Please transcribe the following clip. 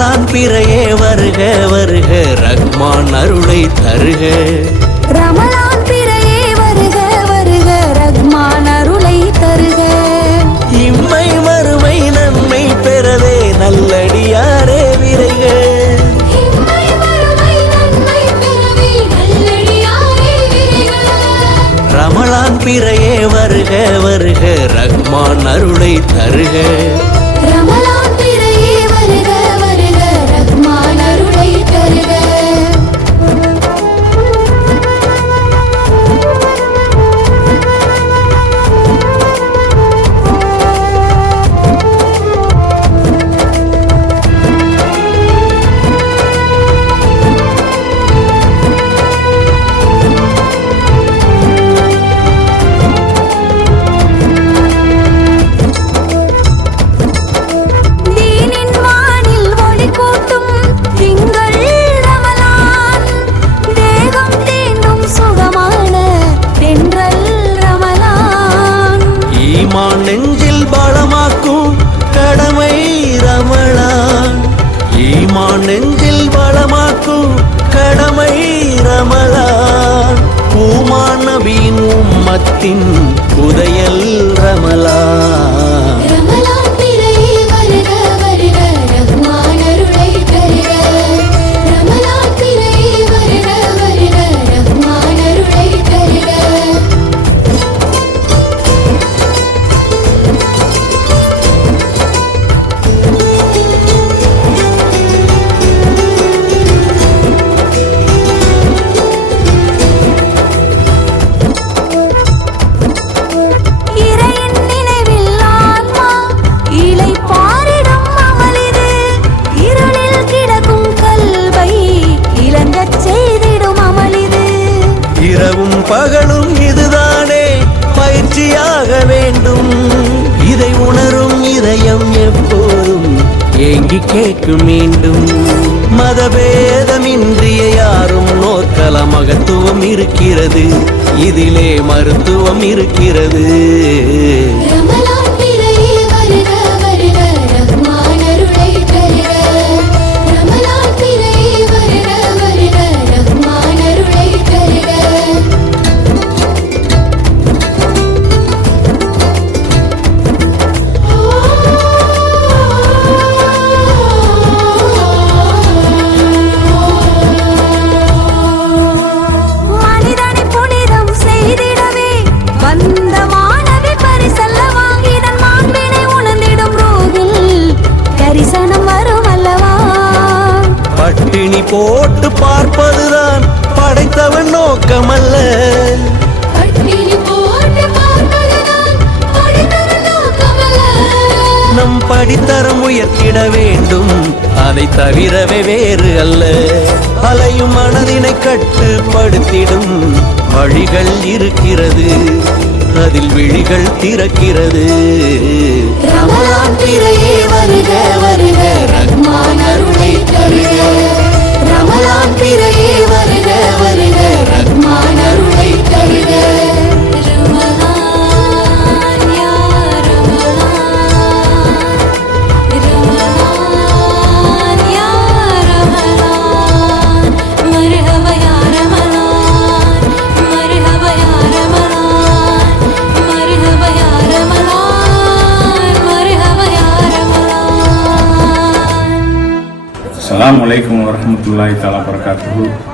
ரமலான் பிறையே வருக வருக ரஹ்மான் அருளை தருக. ரமலான் பிறையே வருக வருக ரஹ்மான் அருளை தருக. இம்மை மறுமை நன்மை பெறவே நல்லடியாரே விரைக. ரமலான் பிறையே வருக வருக ரஹ்மான் அருளை தருக. ரமலான் பிறையே வருக வருக ரஹ்மான் அருளை தருக. நெஞ்சில் பலமாக்கும் கடமை ரமலான். ஈமான் நெஞ்சில் பலமாக்கும் கடமை ரமலான். பூமான் நபியின் உம்மத்தின் புதையல் ரமலான். இரவும் பகலும் இதுதானே பயிற்சியாக வேண்டும். இதை உணரும் இதயம் எப்போதும் ஏங்கி கேட்கும் மீண்டும். மதபேதமின்றிய யாரும் நோக்கல மகத்துவம் இருக்கிறது. இதிலே மருத்துவம் இருக்கிறது. பட்டினி போட்டு பார்ப்பதுதான் படைத்தவன் நோக்கமல்ல. நம் படித்தரம் உயர்த்திட வேண்டும், அதை தவிரவே வேறு அல்ல. அலையும் மனதினை கட்டுப்படுத்திடும் வழிகள் இருக்கிறது, அதில் விழிகள் திறக்கிறது. ரமலான் பிறையே வருக வருக ரஹ்மான் அருளை தருக. ரமலான் பிறையே வருக வருக ரஹ்மான் அருளை தருக. Assalamualaikum warahmatullahi taala wabarakatuh.